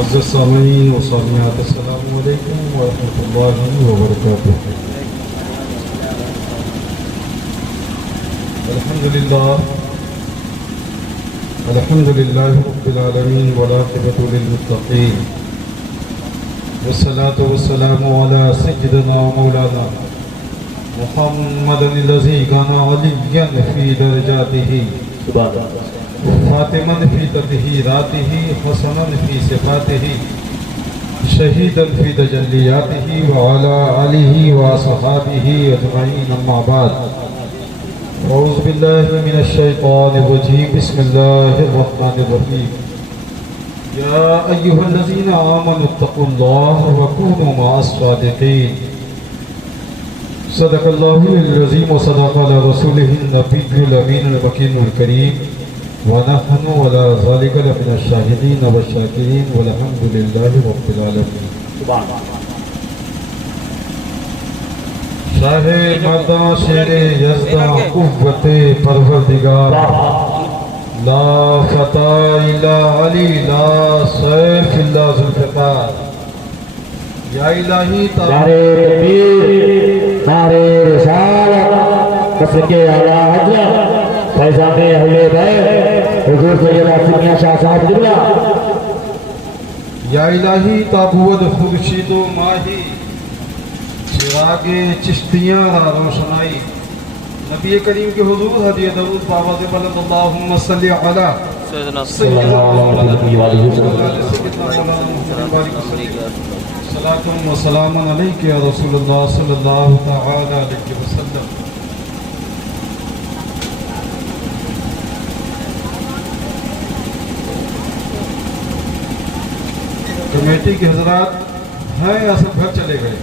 معزز سامعین و سامعات، السلام علیکم ورحمۃ اللہ وبرکاتہ۔ الحمد للہ رب العالمین والعاقبۃ للمتقین، والصلاة والسلام علی سیدنا و مولانا محمد الذی کان علیا فی درجاتہ، فاطماً فی تطہیراتہ، حسناً فی صفاتہ، شہیداً فی تجلیاتہ، وعلی آلہ وصحابہ اجمعین، اما بعد۔ اعوذ باللہ من الشیطان الرجیم، بسم اللہ الرحمن الرحیم۔ یا ایہا الذین آمنوا اتقوا اللہ وکونوا مع الصادقین۔ صدق اللہ العظیم وصدق علی رسولہ النبی الامین المکین الکریم، ونحن ولا ذلك لمن الشاهدين والشاكرين والحمد لله رب العالمين۔ شاہ مرداں شیر یزداں قوت پروردگار، لا فتح الا علی، لا سیف الا ذوالفقار۔ یا الہی نعرے تکبیر، نعرے رسالت، قسم کے اعلیٰ حضرت فیضان اہل بیت حضور سید عاصمیہ شاہ صاحب جبلہ۔ یا الہی تابود خورشید و ماہی، چراغ چشتیاں را روشنائی، نبی کریم کے حضور ہدیہ درود پاوز بلند، اللہم صلی علی سیدنا صلاۃ و سلام علیک یا رسول اللہ صلی اللہ تعالی علیہ وسلم۔ کمیٹی کے حضرات ہیں یا سب گھر چلے گئے؟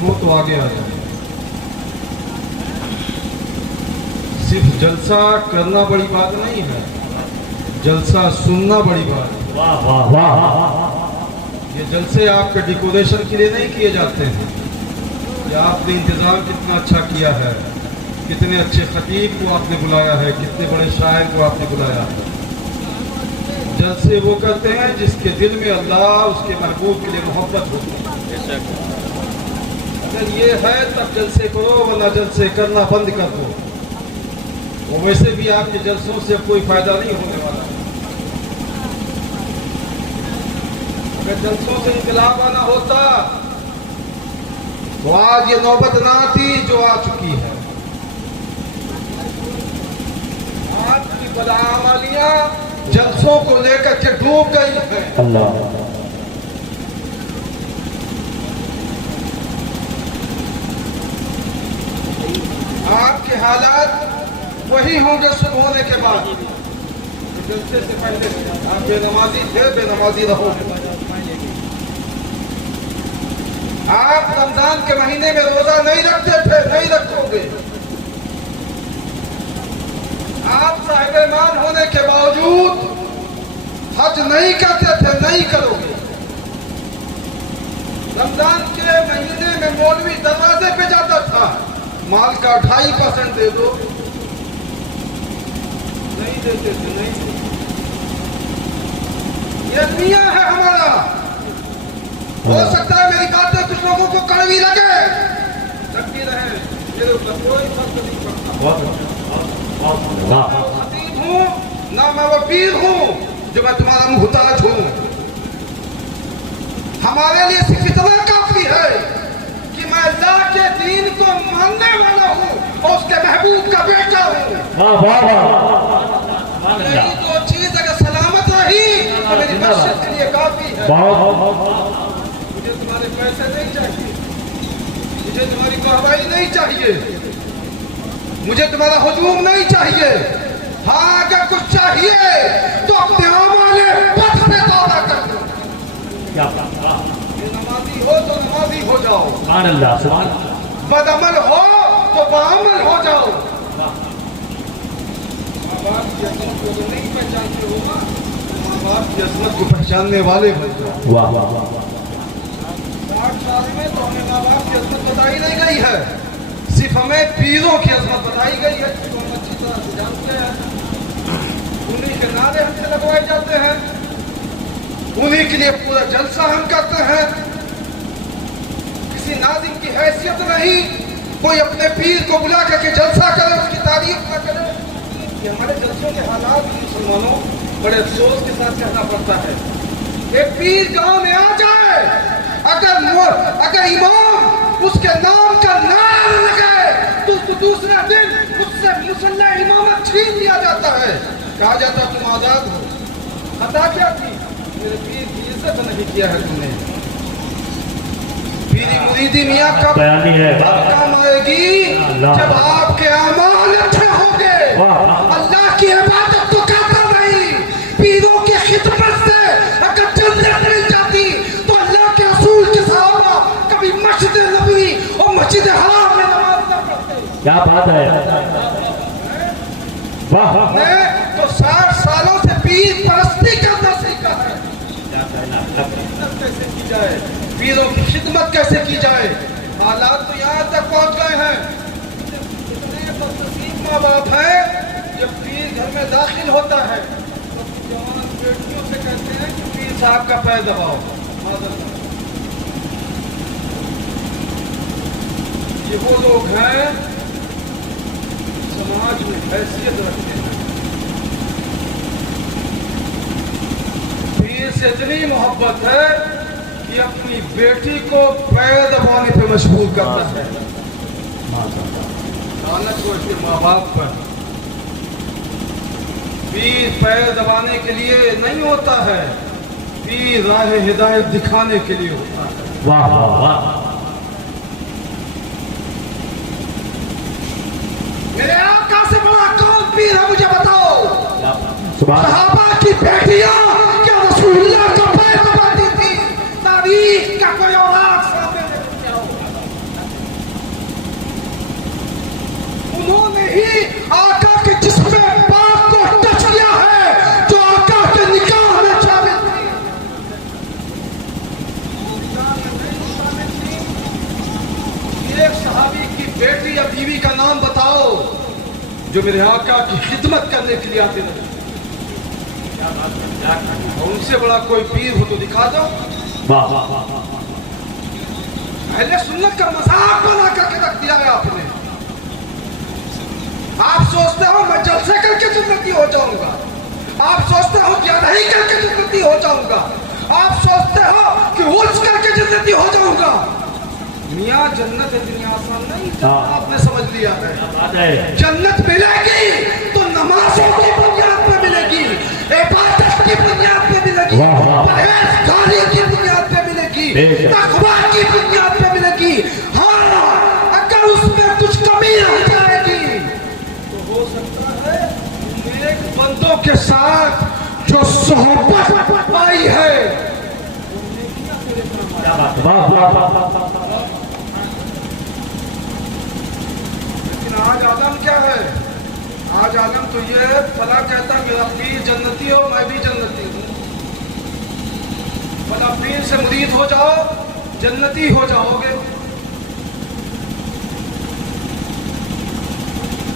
ہو تو آگے آ جائیں۔ صرف جلسہ کرنا بڑی بات نہیں ہے، جلسہ سننا بڑی بات ہے۔ واہ واہ واہ۔ یہ جلسے آپ کے ڈیکوریشن کے لیے نہیں کیے جاتے ہیں، یا آپ نے انتظام کتنا اچھا کیا ہے، کتنے اچھے خطیب کو آپ نے بلایا ہے، کتنے بڑے شاعر کو آپ نے بلایا ہے۔ جلسے وہ کرتے ہیں جس کے دل میں اللہ اس کے محبوب کے لیے محبت ہوتی ہے۔ اگر یہ ہے تب جلسے کرو، ورنہ جلسے کرنا بند کر دو۔ وہ ویسے بھی آپ کے جلسوں سے کوئی فائدہ نہیں ہونے والا۔ اگر جلسوں سے انقلاب آنا ہوتا تو آج یہ نوبت نہ آتی جو آ چکی ہے۔ آج کی بدعمالیاں جلسوں کو لے کر کے ڈوب گئی ہے۔ اللہ آپ کے حالات وہی ہوں گے صبح ہونے کے بعد۔ جلسے سے پہلے آپ بے نمازی تھے، بے نمازی رہو۔ آپ رمضان کے مہینے میں روزہ نہیں رکھتے تھے، نہیں رکھو گے۔ آپ صاحب ایمان ہونے کے باوجود حج نہیں کرتے تھے، نہیں کرو گے۔ رمضان کے مہینے میں مولوی دروازے پہ جاتا تھا، مال کا 2.5% دے دو، نہیں دیتے تھے، نہیں دیتے۔ یہ میاں ہے ہمارا۔ ہو سکتا ہے میری باتیں کچھ لوگوں کو کڑوی لگے، لگتی رہے، میرے اوپر کوئی فرق نہیں پڑتا۔ نہ میں خطیب ہوں، نہ میں وہ پیر ہوں جو میں تمہارا محتاج ہوں۔ ہمارے لیے صرف اتنا کافی ہے کہ میں اللہ کے دین کو ماننے والا ہوں اور اس کے محبوب کا بیٹا ہوں۔ یہی دو چیز اگر سلامت رہی تو میری بخشش کے لیے کافی ہے۔ مجھے تمہارے پیسے نہیں چاہیے، مجھے تمہاری گواہی نہیں چاہیے، مجھے تمہارا ہجوم نہیں چاہیے۔ ہاں اگر کچھ چاہیے تو اپنے آمالے پتھ پہ توبہ کر دو۔ نمازی ہو تو نمازی ہو جاؤ، سبحان اللہ، سبحان اللہ۔ بدعمل ہو تو بعمل ہو جاؤ۔ ماں باپ کی عظمت کو نہیں پہچانتے ہو نا، ماں باپ کی عظمت کو پہچاننے والے بن جاؤ۔ واہ واہ واہ۔ 60 سال میں تو ہمیں ماں باپ کی عظمت بتائی نہیں گئی ہے، صرف ہمیں پیروں کی عظمت بتائی گئی ہے، جس کو ہم اچھی طرح سے جانتے ہیں۔ انہیں کے نعرے ہم سے لگوائے جاتے ہیں، उन्हीं के लिए पूरा जलसा हम करते हैं। किसी नाज़िम की हैसियत नहीं कोई अपने पीर को बुला करके जलसा करे, उसकी तारीफ न करे। ये हमारे जलसों के हालात मुसलमानों बड़े अफसोस के साथ कहना पड़ता है। एक पीर गांव में आ जाए, अगर इमाम उसके नाम का नारा लगाए तो दूसरे दिन उससे मुसल्ला इमामत छीन लिया जाता है। कहा जाता तुम आजाद हो। खता क्या की? मेरे पीर की इज्जत नहीं किया है तुमने। पीरी मुरीदी मियाँ कब काम आएगी? जब आपके अमाल अच्छे होंगे। अल्लाह की इबादत तो करता नहीं, पीरों की खिदमत से अगर जन्नत मिल जाती तो अल्लाह के रसूल के सहाबा कभी मस्जिद नबवी और मस्जिद हराम में नमाज न पढ़ते। क्या बात है, वाह। तो 60 सालों से पीर परस्ती करना सीखा है। कैसे की जाए, पीरों की खिदमत कैसे की जाए। हालात तो यहाँ तक पहुँच गए हैं। इतने बदनसीब माँ बाप हैं, जब पीर घर में दाखिल होता है तो जवान बेटियों से कहते हैं कि पीर साहब का पैर दबाओ। ये वो लोग हैं समाज में हैसियत रखते हैं। पीर से इतनी मोहब्बत है कि अपनी बेटी को पैर दबाने पे मजबूर करता है। लानत हो इसके माँ बाप पर। पीर पैर दबाने के लिए नहीं होता है, पीर राह हिदायत दिखाने के लिए होता है। वाह वाह वाह। मेरे आका से बड़ा कौन पीर है मुझे बताओ। सुभान सहाबा की बेटियां क्या रसूलुल्लाह का पैर दबाती थी? तारीख का कोई औलाद सामने नहीं क्या होगा। उन्होंने ही आका के जिस्म पाक को टच किया है जो आका के निकाह में शामिल थी। एक सहाबी की बेटी या बीवी का नाम बताओ जो मेरे आका की खिदमत करने के लिए आते रहे। और उनसे बड़ा कोई पीर हो तो दिखा दो। वाह वाह। पहले सुन्नत का मजाक बना करके रख दिया है आपने। आप सोचते हो मैं जलसे करके जन्नती हो जाऊंगा, आप सोचते हो क्या नहीं करके जन्नती हो जाऊंगा, आप सोचते हो कि उर्स करके जन्नती हो जाऊंगा। मियाँ जन्नत इतनी आसान नहीं, आपने समझ लिया है। जन्नत मिलेगी तो नमाजों की बुनियाद पे मिलेगी, इबादत की बुनियाद पे मिलेगी, परहेजगारी की बुनियाद पे मिलेगी, तकवा की बुनियाद पे मिलेगी। हाँ, अगर उसमें कुछ कमी रह जाएगी तो हो सकता है नेक बंदों के साथ जो सोहबत आई है। वाह वाह। आज आलम क्या है? आज आलम तो ये फला कहता है मेरा पीर जन्नती हो, मैं भी जन्नती हूँ। फला पीर से मुरीद हो जाओ, जन्नती हो जाओगे।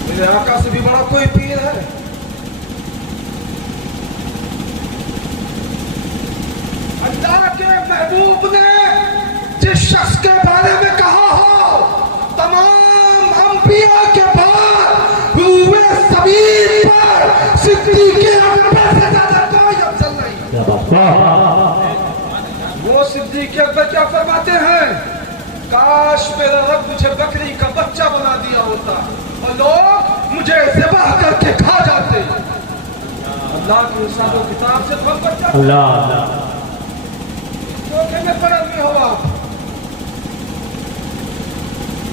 मेरे आका से भी बड़ा कोई पीर है? अल्लाह के महबूब ने जिस शख्स के बारे में कहा हो तमाम अंबिया के बाद हुए ज़मीन पर सिद्दीक़ अकबर से ज़्यादा कोई अफजल नहीं। वो सिद्दीक़ अकबर क्या फरमाते हैं? काश मेरा रब मुझे बकरी का बच्चा बना दिया होता और लोग मुझे ज़िबह करके खा जाते। अल्लाह के हिसाब किताब से तो बच्चा अल्लाह में पड़े हुए हो आप।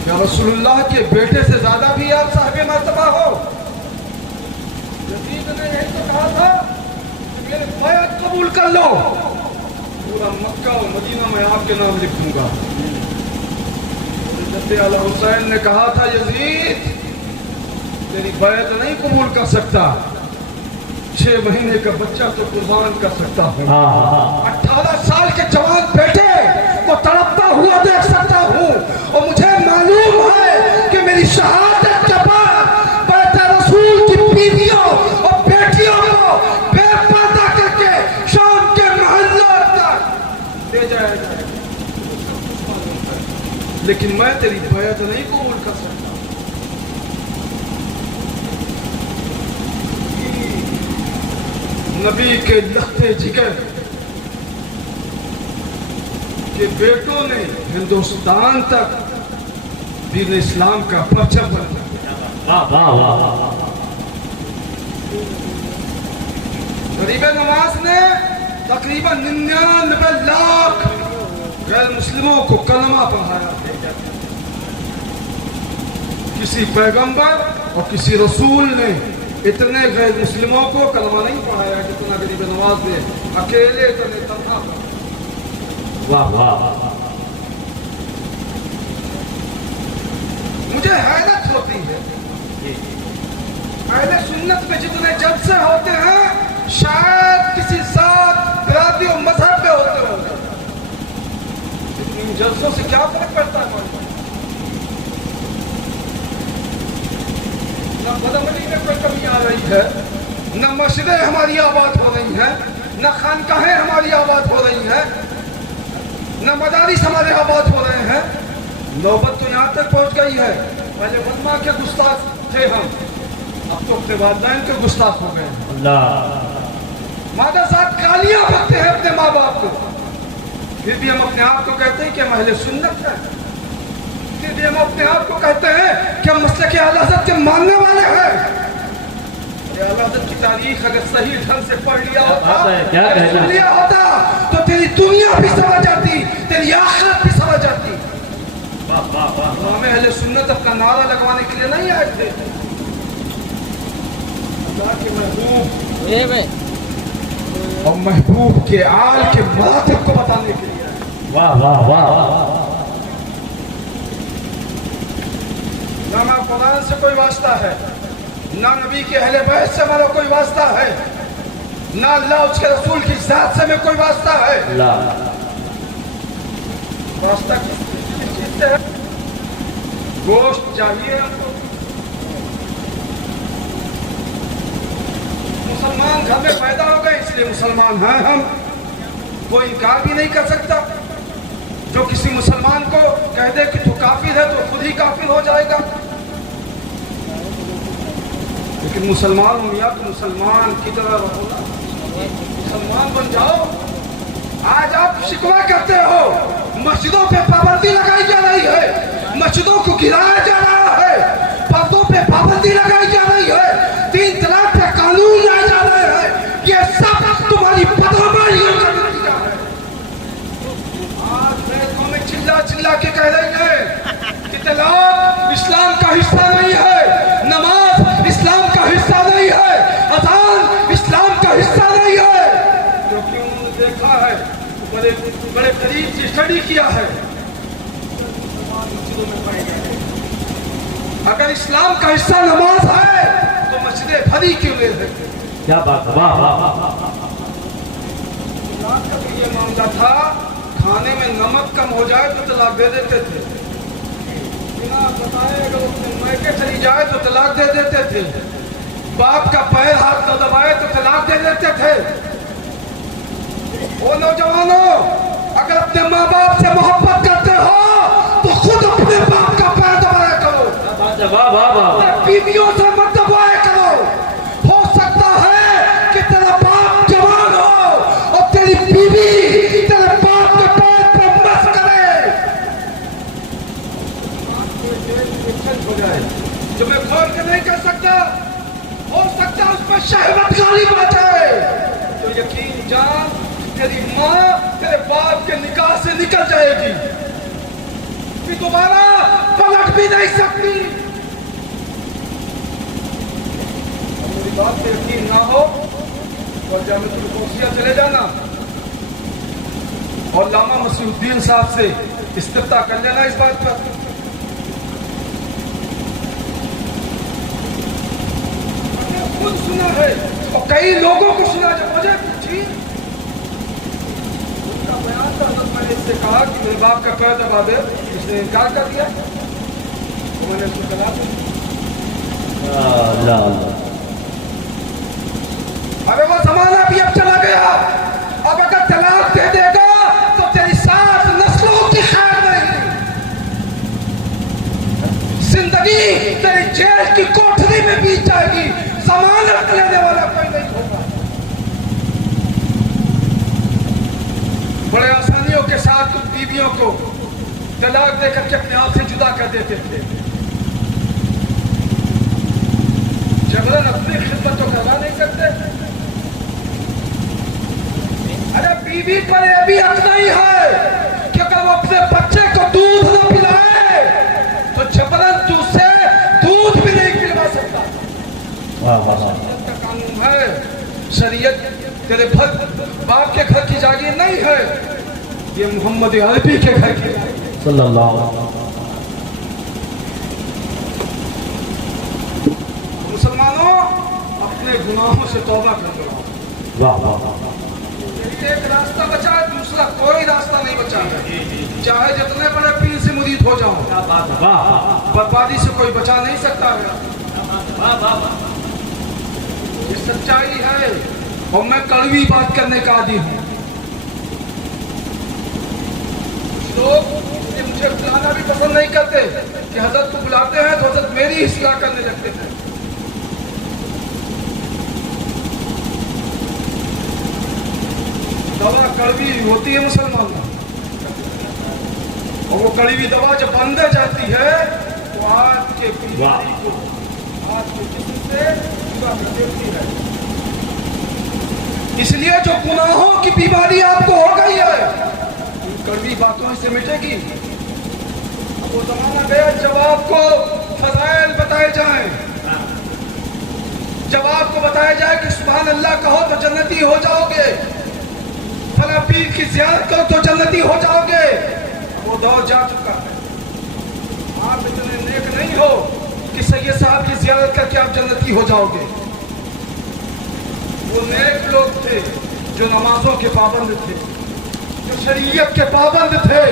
क्या रसूलुल्लाह के बेटे से ज्यादा भी आप साहिब मर्तबा हो? यजीद ने यही तो कहा था कि मेरे बैत कबूल कर लो, पूरा मक्का और मदीना में आपके नाम लिख दूंगा। हज़रत हुसैन ने कहा था यजीद तेरी बैत नहीं कबूल कर सकता, 6 महीने का बच्चा तो कुर्बान कर सकता हूँ। 18 साल के जवान बेटे को तड़पता हुआ देख सकता हूँ और मुझे मालूम है कि मेरी शहादत के बाद बैत रसूल की बीवियों और बेटियों को बेपर्दा करके शाम के महल्लों लेकिन मैं तेरी बैत नहीं कबूल कर सकता। नबी के लखते जिगर के बेटों ने हिंदुस्तान तक दीन इस्लाम का परचम बनाया। गरीब नवाज ने तकरीबन 99 लाख गैर मुस्लिमों को कलमा पढ़ाया। किसी पैगंबर और किसी रसूल ने इतने गैर मुस्लिमों को कलमा नहीं पढ़ाया जितना गरीब नवाज ने अकेले इतने तनहा पढ़ाया। वाह वाह। मुझे हैरत होती है, अहले सुन्नत में जितने जलसे होते हैं शायद किसी जात बिरादरी और मजहब पे होते होंगे, लेकिन इन जलसों से क्या फर्क पड़ता है? न बदअमली में कोई कमी आ रही है, न मस्जिदें हमारी आबाद हो रही हैं, न खानकाहें हमारी आबाद हो रही हैं, न मदारिस हमारे आबाद हो रहे हैं। नौबत तो यहाँ तक पहुँच गई है, पहले उलमा के गुस्ताख थे हम, अब तो अपने वालिदैन के गुस्ताख हो गए। मादा साहब गालियां बकते हैं अपने माँ बाप को, फिर भी हम अपने आप को कहते हैं कि हम अहले सुन्नत हैं, फिर भी हम अपने आप को कहते हैं कि हम मसलक आला हज़रत के मानने वाले हैं। आला हज़रत की तारीख अगर सही ढंग से पढ़ लिया होता तो तेरी दुनिया भी समझ आती, तेरी आखिरत भी समझ आती। हमें अहले सुन्नत अपना नारा लगवाने के लिए नहीं आए थे, अल्लाह के महबूब और महबूब के आल के मरातिब को बताने के लिए आए। वाह वाह वाह। ना ना कुरान से कोई वास्ता है, ना नबी के अहले बैत से हमारा कोई वास्ता है, ना अल्लाह उसके रसूल की जात से में कोई वास्ता है। वास्ता किस चीज से है? गोश्त चाहिए हमको। मुसलमान घर में पैदा हो गए इसलिए मुसलमान हैं हम, कोई इनकार भी नहीं कर सकता। जो किसी मुसलमान को कह दे कि तू काफिर है तो खुद ही काफिर हो जाएगा। लेकिन मुसलमान हो मियां तो मुसलमान की तरह रहो ना, मुसलमान बन जाओ। आज आप शिकवा करते हो, मस्जिदों पे पाबंदी लगाई जा रही है, मस्जिदों को गिराया जा रहा है, पर्दों पे पाबंदी लगाई जा रही है, 3 तलाक पे कानून लाए जा रहे हैं। ये सब तुम्हारी बदअमली का नतीजा है। आज बैतों में चिल्ला चिल्ला के कह रही है कि तलाक इस्लाम का हिस्सा नहीं है, नमाज इस्लाम का हिस्सा नहीं है, अज़ान इस्लाम का हिस्सा नहीं है, क्योंकि उन्होंने देखा है, बड़े बड़े करीब से स्टडी किया है। अगर इस्लाम का हिस्सा नमाज है तो मस्जिदें भरी क्यों नहीं है? क्या बात है, वाह वाह। का तो ये मामला था, खाने में नमक कम हो जाए तो तलाक दे देते थे, बिना बताए अगर उसने मैके चली जाए तो तलाक दे देते थे, बाप का पैर हाथ न दबाए तो तलाक दे देते थे। ओ नौजवानों, अगर अपने माँ बाप से मोहब्बत करते हो तो खुद अपने बाप का पैर दबाया करो, बीवियों से मत दबाया करो। हो सकता है कि तेरा बाप जवान हो और तेरी बीवी तेरे बाप के पैर पर मस करे, हो जाए जो मैं खोल के नहीं कर सकता। हो सकता है उस पर शहवत गाली बाटे, तो यकीन जान तेरी माँ तेरे बाप के निकाह से निकल जाएगी, फिर दोबारा पलट भी नहीं सकती। मेरी बात पे यकीन ना हो और जामिअतुल कौसिया चले जाना और लामा मसीहुद्दीन साहब से इस्तिफ्ता कर लेना इस बात पर। मैंने खुद सुना है और कई लोगों को सुना, जब मुझे पूछी उसका बयान था, तो मैंने इससे कहा कि मेरे बाप का पैर दबा दे, इसने इनकार कर दिया तो मैंने उसको तलाक दी। अरे वो जमाना भी अब चला गया, अब अगर तलाक दे देगा तो तेरी 7 नस्लों की खैर नहीं। कोई नहीं होगा। बड़े आसानियों के साथ तुम बीवियों को तलाक देकर के अपने आप से जुदा कर देते थे। जबरन अपनी खिदमत तो करवा नहीं सकते। अरे बीवी पर यह भी हक नहीं है कि अगर वो अपने बच्चे को दूध न पिलाए तो जबरन तुझसे दूध भी नहीं पिलवा सकता। शरीयत का कानून है। शरीयत तेरे बाप के घर की जागीर नहीं है, ये मोहम्मद अरबी के घर की सल्लल्लाहु। मुसलमानों, अपने गुनाहों से तौबा कर लो। वाह वाह। एक रास्ता बचा है, दूसरा कोई रास्ता नहीं बचा है। चाहे जितने बड़े पीर से मुरीद हो जाओ, बर्बादी से कोई बचा नहीं सकता है। ये सच्चाई है और मैं कड़वी बात करने का आदी हूँ। लोग ये मुझे बुलाना भी पसंद नहीं करते कि हजरत को बुलाते हैं तो हजरत मेरी इस्लाह करने लगते हैं। दवा कड़वी होती है मुसलमानों, और वो कड़वी दवा जब अंदर जाती है तो आपके बीमारी को आपके जिस्म से जुदा कर देती है। इसलिए जो गुनाहों की बीमारी आपको हो गई है, उन कड़वी बातों से मिटेगी। वो जमाना गया जब आपको फज़ाइल बताए जाएं, जब आपको बताया जाए कि सुभान अल्लाह कहो तो जन्नती हो जाओगे, फला पीर की ज़ियारत करो तो जन्नती हो जाओगे। वो दौर जा चुका है। आप इतने नेक नहीं हो कि सैयद साहब की ज़ियारत करके आप जन्नती हो जाओगे। वो नेक लोग थे जो नमाजों के पाबंद थे, जो शरीयत के पाबंद थे,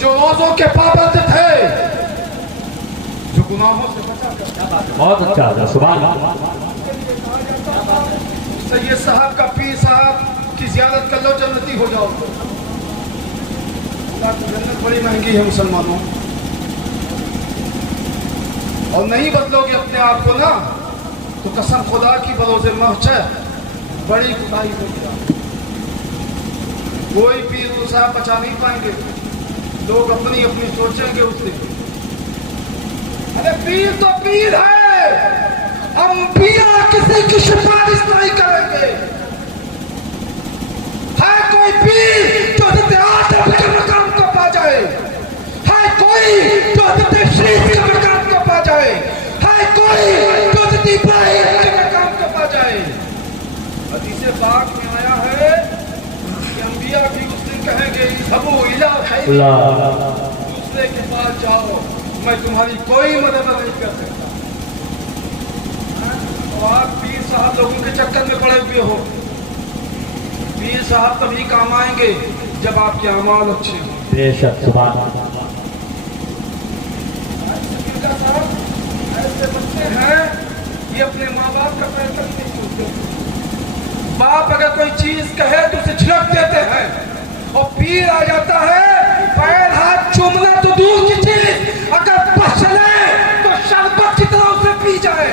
जो रोज़ों के पाबंद थे, जो गुनाहों से बचा करता। बहुत अच्छा है, सुभान अल्लाह। सैयद साहब का पीर साहब की ज़ियारत कर लो, जन्नती हो जाओगे। जन्नत बड़ी महंगी है मुसलमानों, और नहीं बदलोगे अपने आप को ना तो कसम खुदा की बरोज़े महशर बड़ी खुदाई होगी। कोई पीर साहब बचा नहीं पाएंगे। लोग अपनी अपनी सोचेंगे उससे। अरे पीर तो पीर है, अंबिया किसी की सिफारिश नहीं करेंगे। है कोई पीर जो हज़रत आदम के मकाम को पा जाए, है कोई जो हज़रत शीश के मकाम को पा जाए, है कोई जो हज़रत इब्राहिम के मकाम को पा जाए। हदीस पाक में आया है कि अंबिया भी उस दिन कहेंगे इज़हबू इला खैर, दूसरे के पास जाओ, मैं तुम्हारी कोई मदद नहीं कर सकता। तो आप पीर साहब लोगों के चक्कर में पड़े हुए हो। पीर साहब तभी काम आएंगे जब आपके अमाल अच्छे हों। बेशक, सुभान अल्लाह। ऐसे बच्चे हैं ये अपने माँ बाप का पैर तक नहीं छूते। बाप अगर कोई चीज कहे तो उसे झिड़क देते हैं, और पीर आ जाता है, पैर हाथ चूमना तो दूर की चीज, अगर पसले तो शरबत की तरह उसे पी जाए।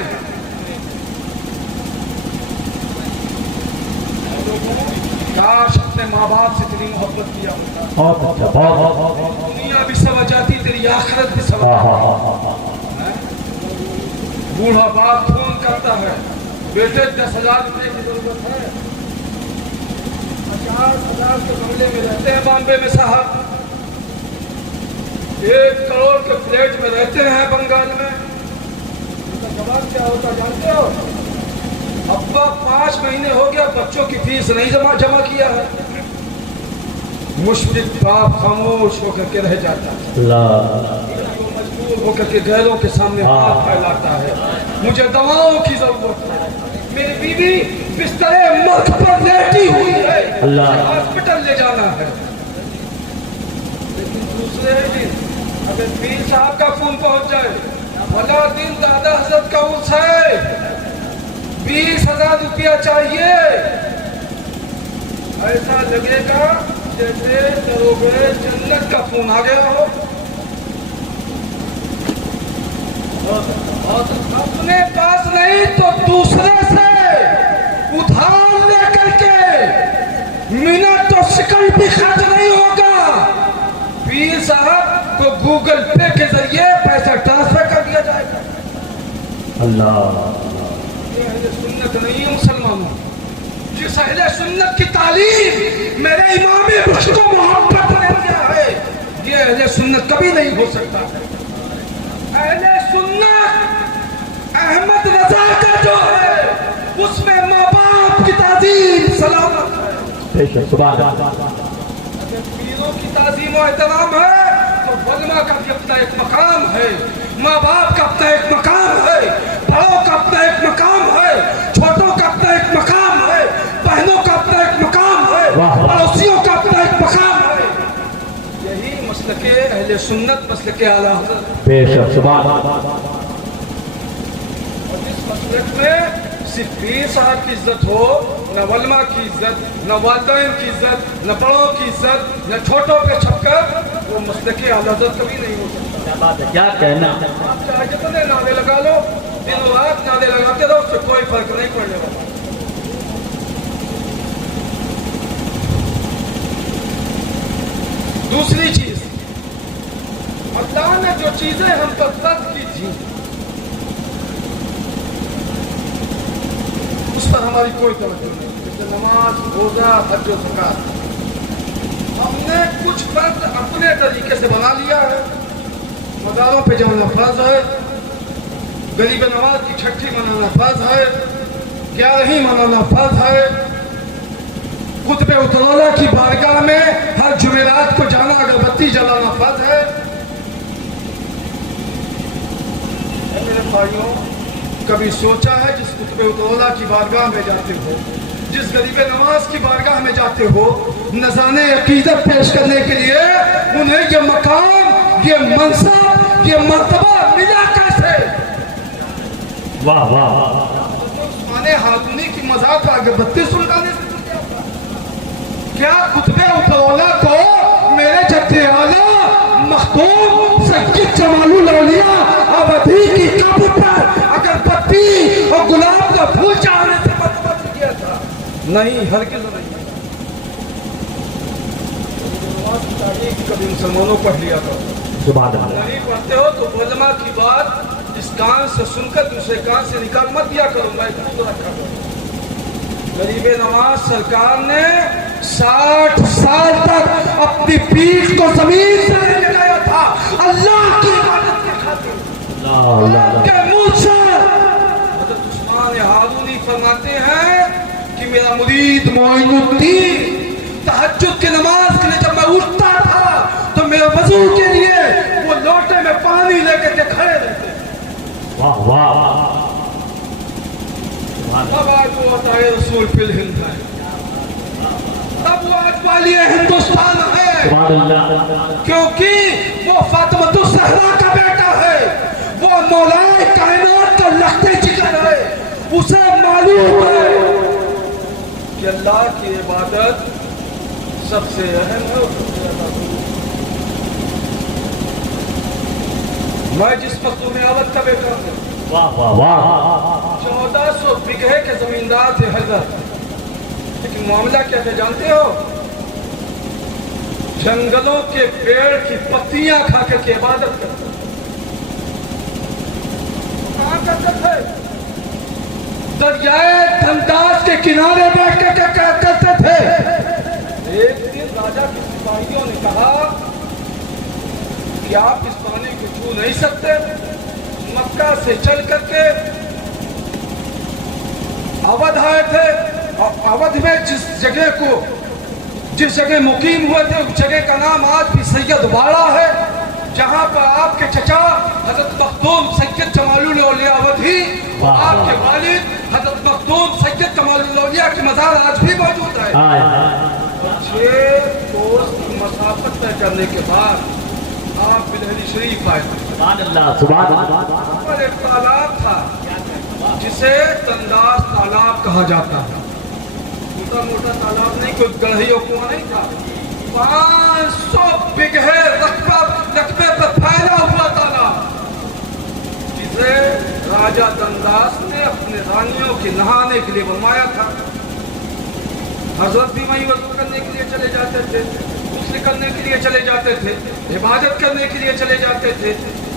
काश अपने माँ बाप से तेरी मोहब्बत किया होता। बहुत अच्छा, बहुत दुनिया भी समझ जाती, तेरी आखिरत भी समझ जाती। बूढ़ा बाप फोन करता है, बेटे 10,000 रुपए की जरूरत है। 50,000 के बंगले में रहते हैं बॉम्बे में साहब, 1 करोड़ के फ्लैट में रहते हैं बंगाल में। इसका जवाब क्या होता जानते हो? अब्बा 5 महीने हो गया बच्चों की फीस नहीं जमा किया है। मुश्किल बाप खामोश होकर के रह जाता है, मजबूर होकर के गैरों के सामने हाथ फैलाता है। मुझे दवाओं की जरूरत है, मेरी बीवी बिस्तरे मर्ग पर लेटी हुई है, हॉस्पिटल ले जाना है। लेकिन दूसरे दिन अगर पीर साहब का फोन पहुंच जाए, भला दिन दादा हजरत का उर्स है, 20,000 रुपया चाहिए, ऐसा लगेगा जैसे दरोगे जन्नत का फोन आ गया हो। अपने पास नहीं तो दूसरे से उधार लेकर के मिनट तो सेकंड भी खर्च नहीं होगा, पीर साहब को गूगल पे के जरिए पैसा ट्रांसफर कर दिया जाएगा। अल्लाह, ये अहले सुन्नत नहीं है मुसलमानों। जिस अहले सुन्नत की तालीम मेरे इमाम रुश्द को मोहब्बत ने दिया है, ये अहले सुन्नत कभी नहीं हो सकता है। अहले सुन्नत अहमद रजा का जो है उसमें माँ बाप की ताजीम सलामत है। बेशक, सुभान अल्लाह। अगर पीरों की ताजीम और एहतराम है तो उलमा का भी अपना एक मकाम है, माँ बाप का अपना एक मकाम है, बड़ों का अपना एक मकाम है, छोटों का अपना एक मकाम है, बहनों का अपना एक मकाम है, पड़ोसियों का अपना एक मकाम है। यही मसलके अहले सुन्नत, मसलके आला हज़रत। बेशक, सुभान अल्लाह। और इस मसलक में सिर्फ पीर साहब की इज्जत हो, न वलमा की इज्जत, न वालिदैन की इज्जत, न बड़ों की इज्जत, न छोटों पे छपकर, वो मसलके आला हज़रत कभी नहीं हो सकता। क्या बात है, क्या कहना। आप चाहे जितने नारे लगा लो, दिन रात नारे लगाते रहो, उससे कोई फर्क नहीं पड़ने वाला। दूसरी चीज, अल्लाह ने जो चीजें हम पर फर्ज की थी उस पर हमारी कोई तवज्जो नहीं, जैसे नमाज, रोजा, हज और ज़कात। हमने कुछ फर्ज अपने तरीके से बना लिया है। मज़ारों पे जाना फर्ज है, गरीब नवाज की छठी मनाना फर्ज है, 11वीं मनाना फर्ज है, कुतबे उतरौला की बारगाह में हर जुमेरात को जाना, अगरबत्ती जलाना फर्ज है। मेरे भाइयों, कभी सोचा है जिस कुतबे उतरौला की बारगाह में जाते हो, जिस गरीब नवाज की बारगाह में जाते हो, नज़ाने अकीदत पेश करने के लिए उन्हें ये मकाम, ये मनसब, ये मर्तबा मिला कैसे? वाह वाह। उस्माने हारूनी की मज़ार पर अगरबत्ती सुलगाने से क्या कुतबे उतरौला को मेरे जद्दे आला मखदूम सय्यद जमालुल औलिया अवधी की कब्र पर अगरबत्ती और गुलाब का फूल चढ़ाने से मतबद किया था? नहीं, हरगिज़ नहीं। कभी मुसलमानों पढ़ लिया था, सुभान अल्लाह। नहीं पढ़ते हो तो उलमा की बात इस कान से सुनकर दूसरे कान से निकाल मत दिया करो, मैं खुद रखा करूँ। गरीब नवाज सरकार ने 60 साल तक अपनी पीठ को जमीन से नहीं लगाया था, अल्लाह की इबादत के खातिर। के मुंह से हज़रत उस्मान हारूनी फरमाते हैं कि मेरा मुरीद मोइनुद्दीन तहज्जुद की नमाज के लिए जब मैं उठता था तो मेरे वजू के लिए वो लोटे में पानी लेकर के खड़े रहते। वाह वाह। अब आज वो अताए रसूल फिल हिंद है, अब वो आज वाली हिंदुस्तान है, क्योंकि वो फातिमा ज़हरा का बेटा है, वो मौलाए कायनात का लख्ते जिगर है। उसे मालूम है कि अल्लाह की इबादत सबसे अहम है और सबसे ज्यादा। मैं जिस मखदूम आलत का बेटा हूँ, वाह वाह वाह। 1400 बीघे के जमींदार थे हजरत, लेकिन मामला क्या थे जानते हो? जंगलों के पेड़ की पत्तियां खा करके इबादत करते कहां करते थे? दरियाए धनदास के किनारे बैठ कर क्या करते थे? एक दिन राजा के सिपाहियों ने कहा कि आप इस पानी को छू नहीं सकते। मक्का से चल करके अवध आए थे, और अवध में जिस जगह मुकीम हुए थे उस जगह का नाम आज भी सैयद वाड़ा है, जहां पर आपके चचा हजरत मखदूम सैयद जमालुल औलिया अवधी और आपके वालिद हजरत मखदूम सैयद जमालुल औलिया की मज़ार आज भी मौजूद है। 6 कोस की मसाफत तय करने के बाद आप बिलहरी शरीफ आए। पर एक तालाब था जिसे तंदास तालाब कहा जाता है, मोटा मोटा तालाब नहीं, कोई गढ़ी और कुआं नहीं था। 500 बीघे रकबे पर फैला हुआ तालाब, जिसे राजा तंदास ने अपने इंसानियों के नहाने के लिए बनवाया था। हजरत भी वहीं वजू करने के लिए चले जाते थे, गुस्ल करने के लिए चले जाते थे, इबादत करने के लिए चले जाते थे।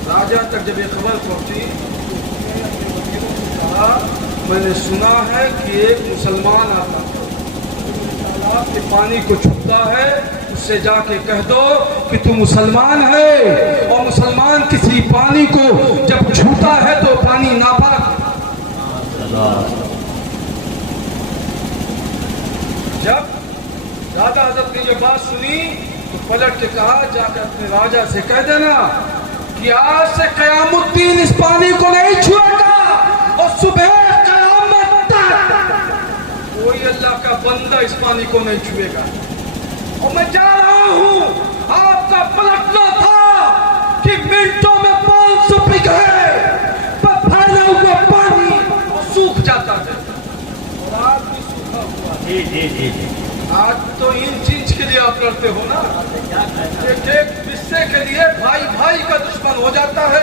राजा तक जब ये खबर पहुंची तो उसने अपने वकीलों से कहा, मैंने सुना है कि एक मुसलमान आता है, तालाब के पानी को छूता है, उससे जाके कह दो कि तू मुसलमान है, और मुसलमान किसी पानी को जब छूता है तो पानी नापाक। जब राजा हजरत ने ये बात सुनी तो पलट के कहा, जाकर अपने राजा से कह देना कि आज से क़यामुद्दीन इस पानी को नहीं छुएगा, और सुबह क़यामत तक कोई अल्लाह का बंदा इस पानी को नहीं छुएगा। और मैं जा रहा हूं, आपका पलटना था कि मिनटों में 500 बीघे पर फैला हुआ पानी सूख जाता है, और आज भी सूखा हुआ है। आज तो इन चीज के लिए आप लड़ते हो ना, एक एक हिस्से के लिए भाई भाई का दुश्मन हो जाता है,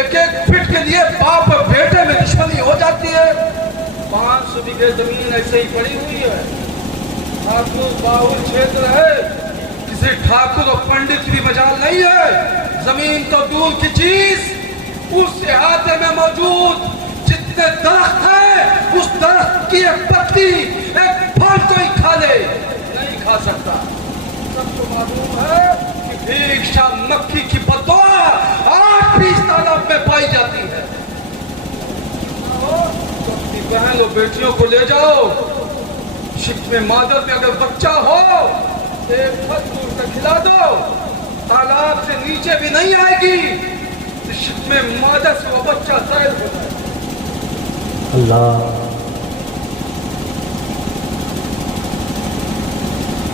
एक एक फिट के लिए बाप और बेटे में दुश्मनी हो जाती है। 500 बीघे जमीन ऐसे ही पड़ी हुई है, ठाकुर बाहुल क्षेत्र है, किसी ठाकुर और पंडित की मजाल नहीं है। जमीन तो दूर की चीज, उस इहाते में मौजूद जितने दरख्त है, उस दरख्त की एक पत्ती, एक फल कोई खा ले नहीं खा सकता। सबको मालूम है कि भिक्षा मक्खी की बददुआ आज भी इस तालाब में पाई जाती है। अपनी बहन और बेटियों को ले जाओ, शिफ्ट में मादर में अगर बच्चा हो, एक फल दूर से खिला दो, तालाब से नीचे भी नहीं आएगी, शिफ्ट में मादर से वो बच्चा सैर हो जाए। अल्लाह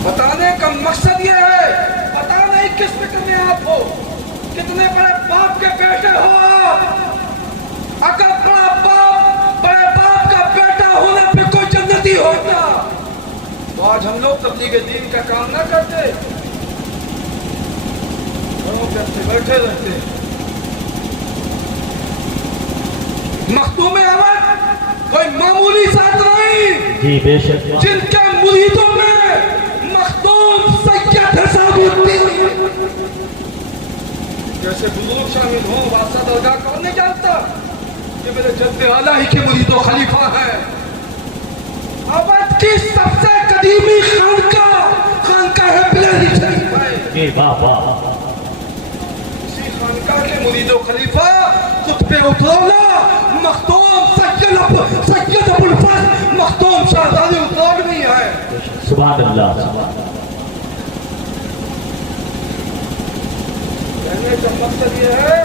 बताने का मकसद ये है, पता नहीं किस फिक्र में आप हो, कितने बड़े बाप के बेटे हो आप। अगर बड़े बाप का बेटा होने पे कोई जन्नती होता तो आज हम लोग तबलीग दीन का काम ना करते, घरों पे अपने बैठे रहते। मखदूम अवध कोई मामूली साथ नहीं, जी बेशक, जिनके मुरीदों में मखदूम सैयद हिसाबुद्दीन जैसे बुजुर्ग शामिल हो। वासा दरगाह कौन नहीं जानता, ये मेरे जद्द आला ही के मुरीदो खलीफा है। अवध की सबसे कदीमी खानका है बिलारी शरीफ है। इसी खानका के मुरीदो खलीफा खुतबे उतरौला मखदूम सैयद अबुल फज़ल मखदूम शहजादी उतरौली है। सुभान अल्लाह। कहने का मकसद ये है,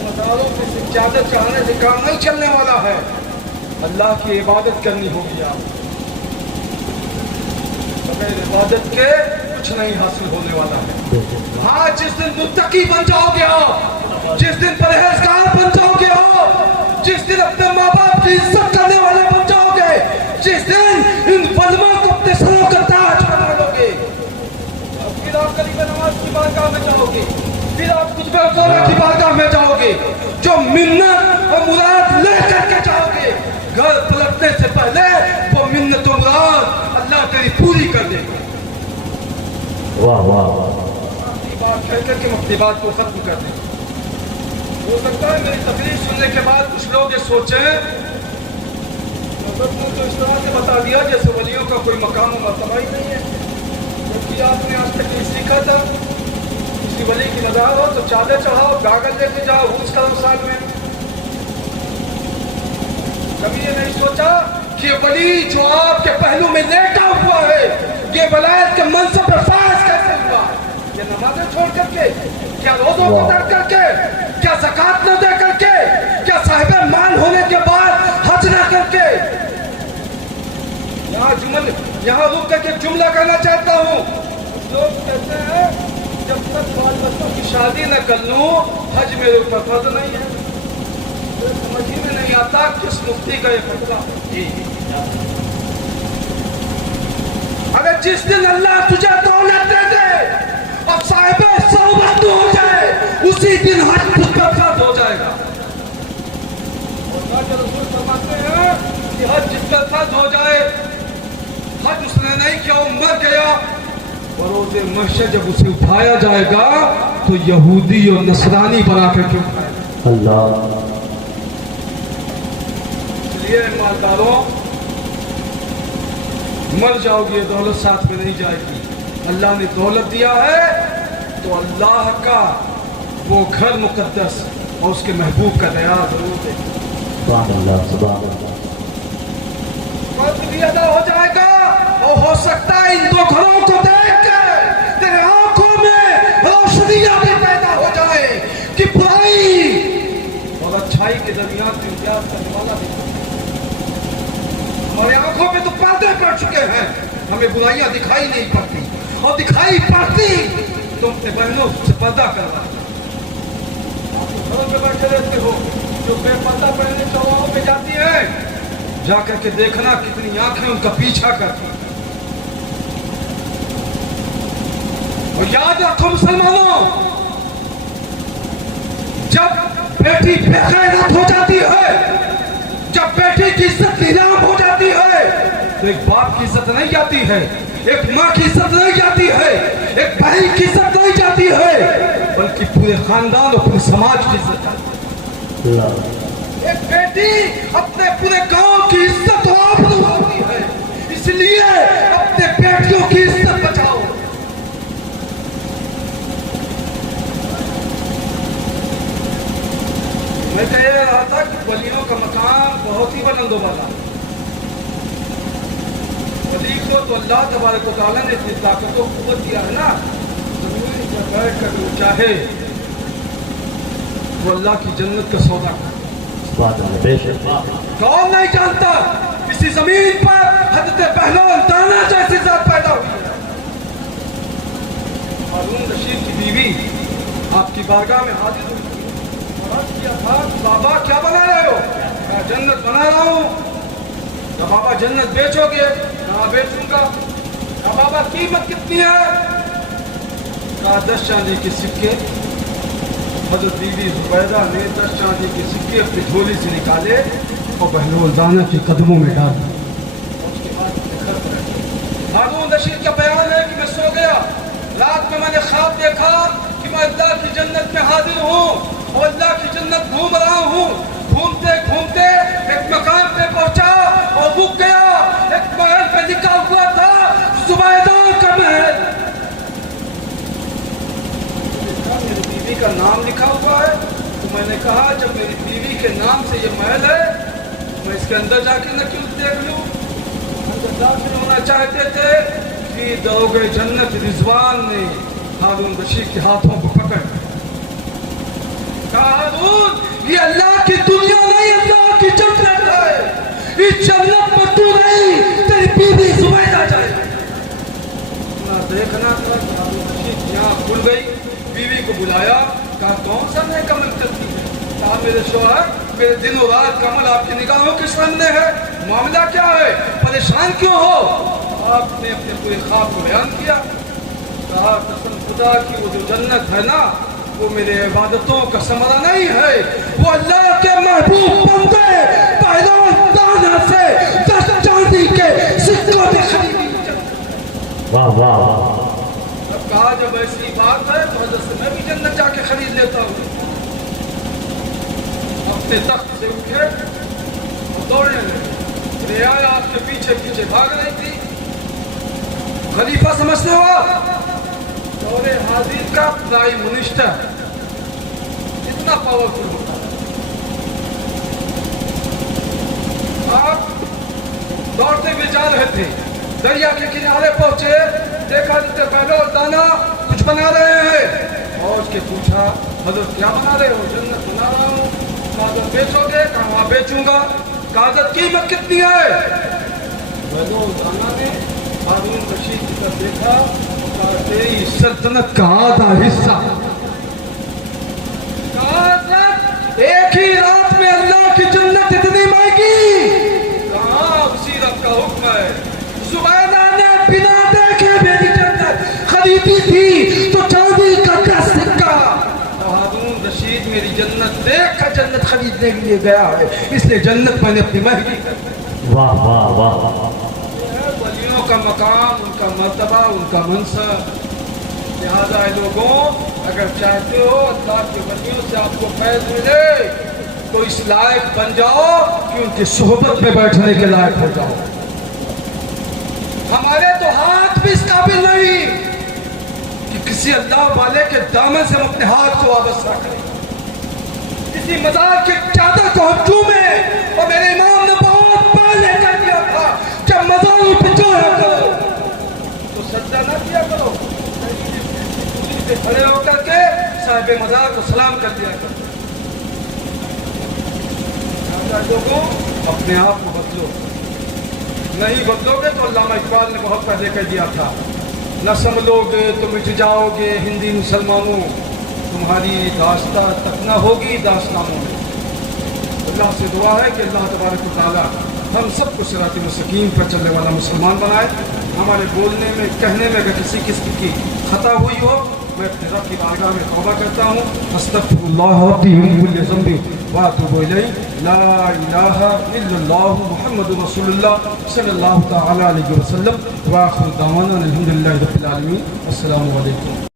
मदारों की इजाजत चाहने से काम नहीं चलने वाला है, अल्लाह की इबादत करनी होगी। आप बगैर इबादत के कुछ नहीं हासिल होने वाला है। हाँ, जिस दिन मुत्तकी बन जाओगे आप, जिस दिन परहेजगार बन जाओगे आप, जिस दिन अपने माँ बाप की इज्जत करने वाले बन जाओगे, जिस दिन इन वलमा को अपने सरों का ताज बना लोगे, फिर आप करीब नमाज की बारगाह में जाओगे, फिर आप खुतबे उतौला की बारगाह में जाओगे, जो मिन्नत और मुराद लेकर के जाओगे, घर पलटने से पहले वो मिन्नत और मुराद अल्लाह तेरी पूरी कर देगा। वाह वाह। अपनी बात कहकर के अपनी बात को खत्म कर दें। हो सकता है मेरी तकलीफ सुनने के बाद कुछ लोग ये सोचें, ने तो इस तरह से बता दिया जैसे वलियों का कोई मकाम और मर्तबा ही नहीं है, जबकि आपने आज तक नहीं सीखा था। किसी वली की मज़ार हो तो चादर चढ़ाओ, गागल लेके जाओ, हुर्ज करो साल में। कभी ये नहीं सोचा कि ये वली जो आपके पहलू में लेटा हुआ है, ये वलायत के मनसब पर फाज कैसे हुआ? ये नमाजें छोड़ करके, क्या रोज़ों को तर्क करके, क्या ज़कात न दे करके, क्या साहिब माल होने के बाद हज न करके। यहाँ रुक करके जुमला कहना चाहता हूँ। लोग कहते हैं जब तक बाल बच्चों की शादी न कर लूँ हज मेरे ऊपर फर्ज नहीं है। समझ ही में नहीं आता किस मुफ्ती का ये फतवा। अगर जिस दिन अल्लाह तुझे दौलत दे दे और साहिब सौबत हो जाए, उसी दिन हज तुझ पर फर्ज हो जाएगा। और रसूल फरमाते हैं कि बरोज़े महशर जब उसे उठाया जाएगा तो यहूदी और नसरानी बना करके उठाएगा। अल्लाह। इसलिए मालदारों, मर जाओगे, दौलत साथ में नहीं जाएगी। अल्लाह ने दौलत दिया है तो अल्लाह का वो घर मुकद्दस और उसके महबूब का दया जरूर दे। सुभान अल्लाह, सुभान अल्लाह। फर्ज भी अदा हो जाएगा और हो सकता है इन दो घरों को देख कर तेरे आंखों में रोशनियां भी पैदा हो जाए कि बुराई और अच्छाई के दरमियान इम्तियाज करने वाला भी। हमारे आंखों में तो पर्दे पड़ चुके हैं, हमें बुराइयां दिखाई नहीं पड़ती, और दिखाई पड़ती तो अपने बहनों से पर्दा करवा। आप घरों में बैठे रहते हो, जो बेपर्दा पहने चौराहों पे जाती है, जाकर के देखना कितनी आंखें उनका पीछा करती। और याद रखो मुसलमानों, जब बेटी बेगैरत हो जाती है, जब बेटी की इज्जत नीलाम हो जाती है, तो एक बाप की इज्जत नहीं जाती है, एक माँ की इज्जत नहीं जाती है, एक बहन की इज्जत नहीं जाती है, बल्कि पूरे खानदान और पूरे समाज की इज्जत जाती है। एक बेटी अपने पूरे गांव की इज्जत और आबरू होती है, इसलिए अपने बेटियों की इज्जत बचाओ। मैं कह रहा था कि वलियों का मकान बहुत ही बुलंदों वाला। वली को तो अल्लाह तबारक व तआला ने इतनी ताकत और कुव्वत दिया है ना, जमीन पर बैठ कर वो चाहे वो अल्लाह की जन्नत का सौदा करे। कौन नहीं जानता इसी जमीन पर हजरत पहलवान दाना जैसी जात पैदा हुई है। हारून रशीद की बीवी आपकी बारगाह में हाजिर हुई, किया था, बाबा क्या बना रहे हो? कहा जन्नत बना रहा हूँ। कहा बाबा जन्नत बेचोगे? कहा बेचूंगा। कहा बाबा कीमत कितनी है? कहा 10 चांदी के सिक्के। हजरत बीबी जुबैदा ने 10 चांदी के सिक्के अपनी झोली से निकाले और बहलौल दाना के कदमों में डाल दिए। हारून रशीद का बयान है कि मैं सो गया, रात में मैंने ख्वाब देखा कि मैं अल्लाह की जन्नत में हाजिर हूँ और अल्लाह की जन्नत घूम रहा हूँ। घूमते घूमते एक मकान पे पहुंचा और रुक गया। एक महल पे लिखा हुआ था जुबैदा का महल। मेरी बीवी का नाम लिखा हुआ है, तो मैंने कहा जब मेरी बीवी के नाम से ये महल है, मैं इसके अंदर जाके न क्यों देख लूं। अंदर दाखिल होना चाहते थे कि दरोगे जन्नत रिजवान ने हारून रशीद के हाथों को पकड़ कहा, हारून ये अल्लाह की दुनिया नहीं, अल्लाह की जन्नत है। इस जन्नत में तू नहीं, तेरी बीवी जुबैदा जाएगी। ना देखना था, हारून रशीद की आंख खुल गई। बीवी को बुलाया, कहा कौन सा नए कमल करती है? कहा मेरे शौहर, मेरे दिनों रात कमल आपकी निगाहों के सामने है, मामला क्या है, परेशान क्यों हो? आपने अपने पूरे ख्वाब को बयान किया। कहा कसम खुदा की वो जो जन्नत है ना, वो मेरे इबादतों का समरा नहीं है, वो अल्लाह के महबूब बंदे पहलवान दाना से 10 चांदी के सिक्कों में खरीदी। वाह वाह। कहा जब ऐसी बात है तो हजरत से मैं भी जन्नत जाके खरीद लेता हूँ। अपने तख्त से उठे और दौड़ने लगे। रियाया आपके पीछे पीछे भाग रही थी। खलीफा समझते हो? दौरे हाजिर का प्राइम मिनिस्टर इतना पावरफुल होता है। आप दौड़ते हुए जा रहे थे, दरिया के किनारे पहुंचे, देखा जितने पहले और दाना कुछ बना रहे हैं और उसके पूछा हजरत क्या बना रहे हो? जन्नत बना रहा हूँ। कागज बेचोगे? कहा हाँ बेचूंगा। कागज कीमत कितनी है? बहलौल दाना ने हारून रशीद की तरफ देखा, तेरी सल्तनत का आधा हिस्सा। एक ही रात में अल्लाह की जन्नत इतनी महंगी? कहाँ उसी रब का हुक्म है। जुबैदा ने बिना देखे मेरी जन्नत खरीदी थी तो चांदी का 10 सिक्का। हारून रशीद मेरी जन्नत देख कर जन्नत खरीदने के लिए गया है, इसलिए जन्नत मैंने अपनी महंगी। वाह वाह वाह। वलियों का मकाम, उनका मर्तबा, उनका मनसब। लिहाजा लोगों, अगर चाहते हो अल्लाह के वलियों से आपको फैज़ मिले तो इस लायक बन जाओ कि उनकी सोहबत में बैठने के लायक हो जाओ। हमारे तो हाथ भी इस काबिल नहीं कि किसी अल्लाह वाले के दामन से हम अपने हाथ को वाबस्ता करें, किसी मज़ार की चादर को हम चूमे। और मेरे इमाम ने बहुत पहले कह दिया था कि मज़ारों पे जोया करो तो सजदा ना किया करो, दूरी से खड़े होकर के साहिब मज़ार को सलाम कर दिया करो। लोगों, अपने आप को बदलो, नहीं बदलोगे तो अल्लामा इकबाल ने बहुत पहले कह दिया था, न संभलोगे तो मिट जाओगे हिंदी मुसलमानों, तुम्हारी दास्ता तक न होगी दास्तानों में। अल्लाह से दुआ है कि अल्लाह तबारक व तआला हम सबको सिरात मुस्तकीम पर चलने वाला मुसलमान बनाए। हमारे बोलने में, कहने में अगर किसी किस्म की खता हुई हो, मैं अपने रब की बारगाह में तौबा करता हूँ। अस्तगफिरुल्लाह रब्बी मिन कुल्लि ज़ंबि व अतूबु इलैहि। ला इलाहा इल्लल्लाह मुहम्मदुर रसूलुल्लाह सल्लल्लाहु तआला अलैहि वसल्लम। व आखिरु दावाना अल्हम्दुलिल्लाहि रब्बिल आलमीन। अस्सलामु अलैकुम।